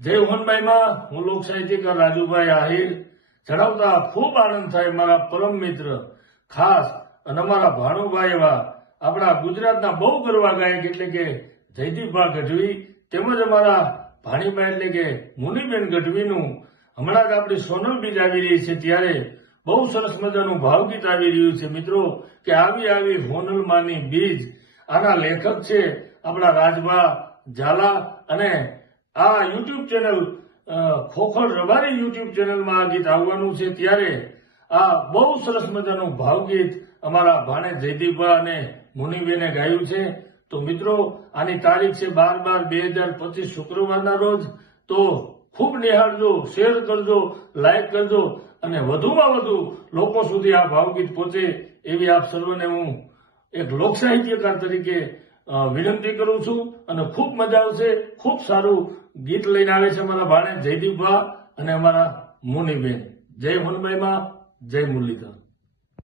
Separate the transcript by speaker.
Speaker 1: જય હોનભાઈમાં હું લોક સાહિત્યકાર રાજુભાઈ આહિર જણાવતા ખૂબ આનંદ થાય મારા પરમ મિત્ર, ખાસ અને અમારા ભાણુભાઈ એવા આપણા ગુજરાતના બહુ ગરવા ગાયક એટલે કે જયદીપભા ગઢવી તેમજ અમારા ભાણીબા એટલે કે મુનિબેન ગઢવીનું હમણાં જ આપણી સોનલ બીજ આવી રહી છે ત્યારે બહુ સરસ મજાનું ભાવગીત આવી રહ્યું છે. મિત્રો, કે આવી આવી હોનલ માની બીજ આના લેખક છે આપણા રાજભા ઝાલા અને આ YouTube channel Khokhar Rabari YouTube ચેનલમાં આ ગીત આવવાનું છે ત્યારે આ બહુ સરસ મજાનું ભાવગીત અમારા ભાણે જયદીપભા અને મુનિબેને ગાયું છે. તો મિત્રો, આની તારીખ છે બાર બાર બે હજાર પચીસ શુક્રવારના રોજ. તો ખૂબ નિહાળજો, શેર કરજો, લાઈક કરજો અને વધુમાં વધુ લોકો સુધી આ ભાવગીત પહોંચે એવી આપ સર્વને હું એક લોક સાહિત્યકાર તરીકે વિનંતી કરું છું અને ખૂબ મજા આવશે, ખૂબ સારું ગીત લઈને આવે છે અમારા ભાણે જયદીપભા અને અમારા મુનિબેન. જય હોનભાઈમાં જય મુરલીધર.